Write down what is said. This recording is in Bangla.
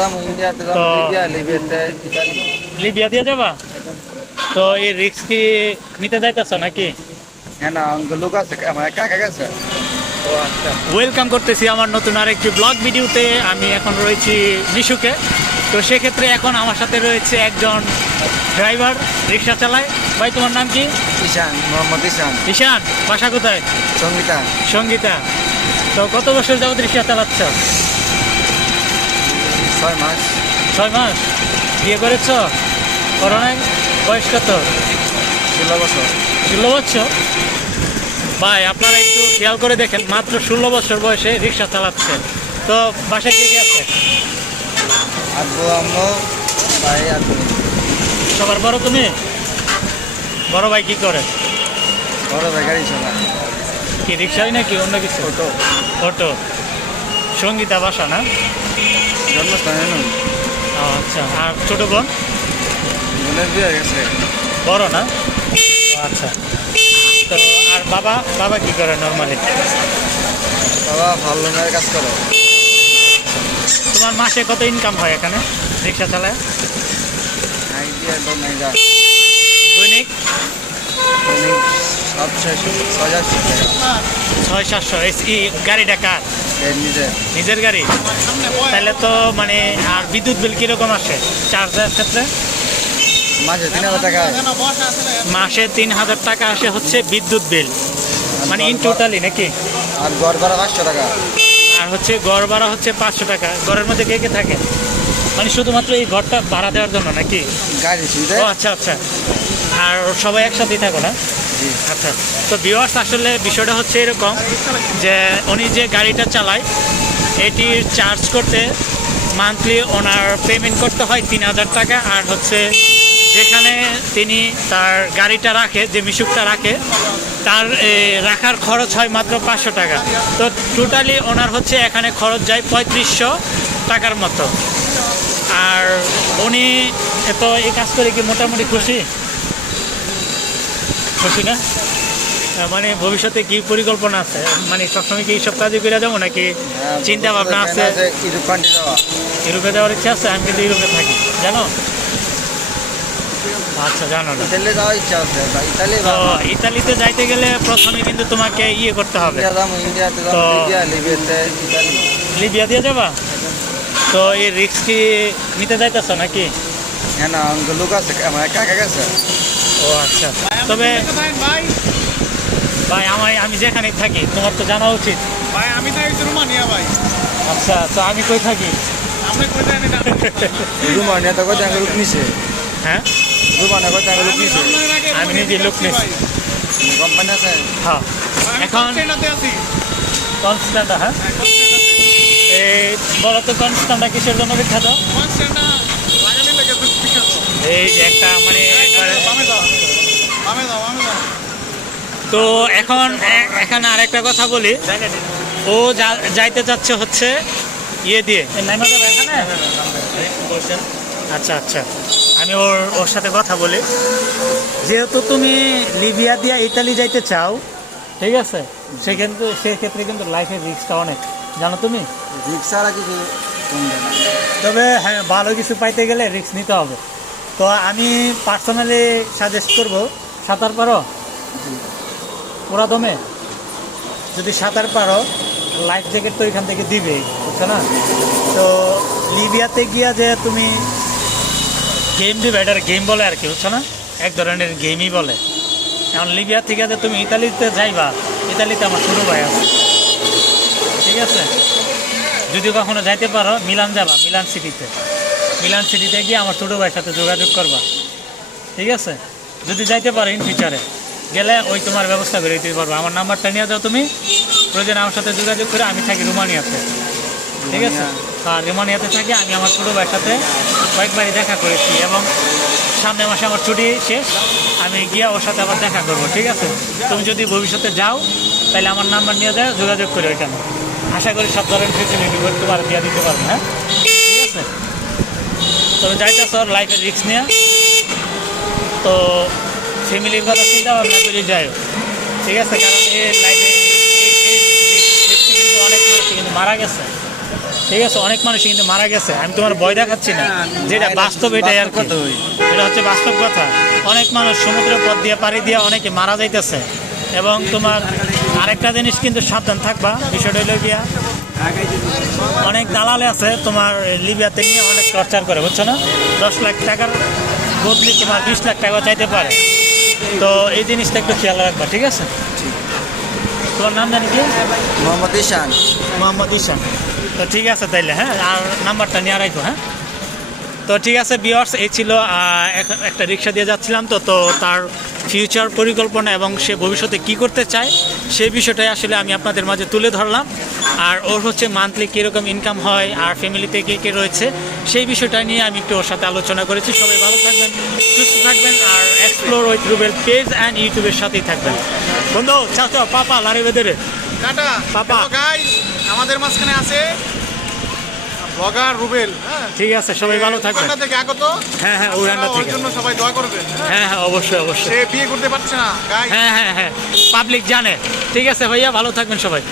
তো- লিবিয়া দিয়ে যাবা? তো এই রিক্স কি নিতে যাইতেছ নাকি? হ্যাঁ না অঙ্ক লোক আছে আমার কাকা গেছে। ও আচ্ছা। ওয়েলকাম করতেছি আমার নতুন আরেকটি ব্লগ ভিডিওতে। আমি এখন রয়েছি মিশুকে তো সেক্ষেত্রে এখন আমার সাথে রয়েছে একজন ড্রাইভার রিক্সা চালায়। ভাই তোমার নাম কি? ঈশান মোহাম্মদ ঈশান। ঈশান বাসা কোথায়? সঙ্গীতা। সঙ্গীতা। তো কত বছর যাবত রিক্সা চালাচ্ছ? ছয় মাস। ছয় মাস। বিয়ে করেছ? করো নাই? বয়স কত? ষোলো বছর। ষোলো বছর? ভাই আপনারা একটু খেয়াল করে দেখেন মাত্র ষোলো বছর বয়সে রিক্সা চালাচ্ছে। তো বাসায় কে কে আছে? আব্বু আম্মু ভাই আর সবার বড় তুমি? বড় ভাই কি করে? বড় ভাই গাড়ি চলা কি রিক্সাই নাকি অন্য কিছু? অটো। অটো। সঙ্গীতা বাসা না? জন্মস্থানে আচ্ছা। আর ছোট বোন? বোনের বিয়ে গেছে। বড় না? আচ্ছা। তো আর বাবা? বাবা কি করে নর্মালি বাবা ভালো কাজ করো। তোমার মাসে কত ইনকাম হয় এখানে? রিক্সা চালায়? দৈনিক ছয় সাতশো। এই গাড়িটা কার? নিজের। গাড়ি? তাহলে তো মানে আর বিদ্যুৎ বিল কীরকম আসে? চার্জের ক্ষেত্রে? মাঝে তিন হাজার টাকা মাসে তিন হাজার টাকা আসে হচ্ছে বিদ্যুৎ বিল। মানে ইন টোটালি নাকি? আর গড় ভাড়া পাঁচশো টাকা। আর হচ্ছে গড় ভাড়া হচ্ছে পাঁচশো টাকা। ঘরের মধ্যে কে কে থাকে? মানে শুধুমাত্র এই ঘরটা ভাড়া দেওয়ার জন্য নাকি? গাড়ি ও আচ্ছা আচ্ছা। আর সবাই একসাথেই থাকো না? আচ্ছা। তো ভিওয়ার্স আসলে বিষয়টা হচ্ছে এরকম যে উনি যে গাড়িটা চালায় এটির চার্জ করতে মান্থলি ওনার পেমেন্ট করতে হয় তিন হাজার টাকা। আর হচ্ছে যেখানে তিনি তার গাড়িটা রাখে, যে মিশুকটা রাখে, তার রাখার খরচ হয় মাত্র পাঁচশো টাকা। তো টোটালি ওনার হচ্ছে এখানে খরচ যায় পঁয়ত্রিশশো টাকার মতো। আর উনি তো এই কাজ করে কি মোটামুটি খুশি? খুশি না? মানে ভবিষ্যতে কি পরিকল্পনা আছে? মানে সবসময় কি এইসব কাজে করে যাব নাকি চিন্তা ভাবনা আছে? ইউরোপ যাওয়ার ইচ্ছা আছে? আমি কিন্তু ইউরোপে থাকি। জানো? আচ্ছা জানো না। ইতালিতে যাইতে গেলে প্রথমে কিন্তু তোমাকে ইয়ে করতে হবে। লিবিয়া দিয়ে যাবা? তো এই রিক্স কি নিতে যাইতেছ নাকি? হ্যাঁ না লোক আছে আমার কাকা গেছে। ও আচ্ছা। তবে ভাই আমার আমি যেখানে থাকি তোমার তো জানা উচিত। ভাই আমি থাকি রুমানিয়া ভাই। আচ্ছা তো আমি কই থাকি? আপনি কোথায় জানি না। রুমানিয়া তো কোথায় লোক নিছে। হ্যাঁ? রুমানিয়া কোথায় লোক আমি নিছে। আমি নিজে লোক নিছি। কোম্পানি আছে? হ্যাঁ। এখন কনস্ট্যান্ট হ্যাঁ? এই বলো তো কনস্ট্যান্টটা কিসের জন্য বিখ্যাত? কনস্ট্যান্টটা লাগানি লাগে বিখ্যাত। এই যে একটা মানে একবারে বামে যাও বামে যাও বামে যাও তো এখন এখানে আরেকটা কথা বলি। ও যাইতে চাচ্ছে হচ্ছে ইয়ে দিয়ে। আচ্ছা আচ্ছা। আমি ওর ওর সাথে কথা বলি। যেহেতু তুমি লিবিয়া দিয়ে ইতালি যাইতে চাও ঠিক আছে? সেক্ষেত্রে সেক্ষেত্রে কিন্তু লাইফের রিস্কটা অনেক। জানো তুমি? রিক্সা কিছু। তবে হ্যাঁ ভালো কিছু পাইতে গেলে রিস্ক নিতে হবে। তো আমি পার্সোনালি সাজেস্ট করব সাঁতার পারো? ওরা দমে যদি সাঁতার পারো লাইফ জ্যাকেট তো এখান থেকে দিবেই বুঝছ না? তো লিবিয়াতে গিয়া যে তুমি গেম দিবে, এটার গেম বলে আর কি, বুঝছ না? এক ধরনের গেমই বলে। এখন লিবিয়া থেকে যে তুমি ইতালিতে যাইবা, ইতালিতে আমার ছোটো ভাই আছে। ঠিক আছে? যদি কখনো যাইতে পারো, মিলান যাবা, মিলান সিটিতে। মিলান সিটিতে গিয়ে আমার ছোটো ভাইয়ের সাথে যোগাযোগ করবা। ঠিক আছে? যদি যাইতে পারো ইন ফিউচারে গেলে ওই তোমার ব্যবস্থা করে দিতে পারব। আমার নাম্বারটা নিয়ে যাও তুমি। প্রয়োজন আমার সাথে যোগাযোগ করে আমি থাকি রুমানিয়াতে। ঠিক আছে? আর রুমানিয়াতে থাকি। আমি আমার ছোটো ভাইয়ের সাথে কয়েকবারই দেখা করেছি এবং সামনের মাসে আমার ছুটি শেষ। আমি গিয়ে ওর সাথে আবার দেখা করব ঠিক আছে? তুমি যদি ভবিষ্যতে যাও তাহলে আমার নাম্বার নিয়ে যায় যোগাযোগ করে ওইখানে। আশা করি সব ধরনের ফেসিলিটি করতে পারো দিয়ে দিতে পারব হ্যাঁ? ঠিক আছে? তবে যাইতেছ লাইফের রিস্ক নিয়ে। তো ফ্যামিলির কথা চিন্তা ভাবনা করে যাই ঠিক আছে কারণ এই লাইফে কিন্তু অনেক মানুষ কিন্তু মারা গেছে ঠিক আছে অনেক মানুষ কিন্তু মারা গেছে আমি তোমার ভয় দেখাচ্ছি না যেটা বাস্তব এটাই আর কি এটা হচ্ছে বাস্তব কথা অনেক মানুষ সমুদ্রের পথ দিয়ে পাড়ি দিয়ে অনেকে মারা যাইতেছে এবং তোমার আরেকটা জিনিস কিন্তু সাবধান থাকবা বিষয়টা হলো গিয়া অনেক দালালে আছে তোমার লিবিয়াতে নিয়ে অনেক টর্চার করে বুঝছ না দশ লাখ টাকার বদলি তোমার বিশ লাখ টাকা চাইতে পারে তো এই জিনিসটা একটু খেয়াল রাখবা ঠিক আছে? তোমার নাম জানি কি? মোহাম্মদ ঈশান। মোহাম্মদ ঈশান। তো ঠিক আছে তাইলে হ্যাঁ? আর নাম্বারটা নিয়ে রাখো হ্যাঁ? তো ঠিক আছে বিয়ার্স এই ছিল একটা রিক্সা দিয়ে যাচ্ছিলাম তো তো তার ফিউচার পরিকল্পনা এবং সে ভবিষ্যতে কি করতে চায় সেই বিষয়টাই আসলে আমি আপনাদের মাঝে তুলে ধরলাম। আর ওর হচ্ছে মান্থলি কীরকম ইনকাম হয় আর ফ্যামিলিতে কে কে রয়েছে সেই বিষয়টা নিয়ে আমি একটু ওর সাথে আলোচনা করেছি। সবাই ভালো থাকবেন সুস্থ থাকবেন আর explore with Rubel page and ইউটিউবের সাথেই থাকবেন। বন্ধু চাও চাও পাপা লারি বেদের টাটা। পাপা। গাইস আমাদের মাঝখানে আছে ব্লগার রুবেল হ্যাঁ? ঠিক আছে সবাই ভালো থাকবেন। ওখানটা থেকে আগত। হ্যাঁ হ্যাঁ উড়ানটা ওর জন্য সবাই দোয়া করবেন। হ্যাঁ? হ্যাঁ হ্যাঁ অবশ্যই অবশ্যই। সে বিয়ে করতে পারছে না গাইস হ্যাঁ হ্যাঁ হ্যাঁ পাবলিক জানে। ঠিক আছে ভাইয়া ভালো থাকবেন সবাই।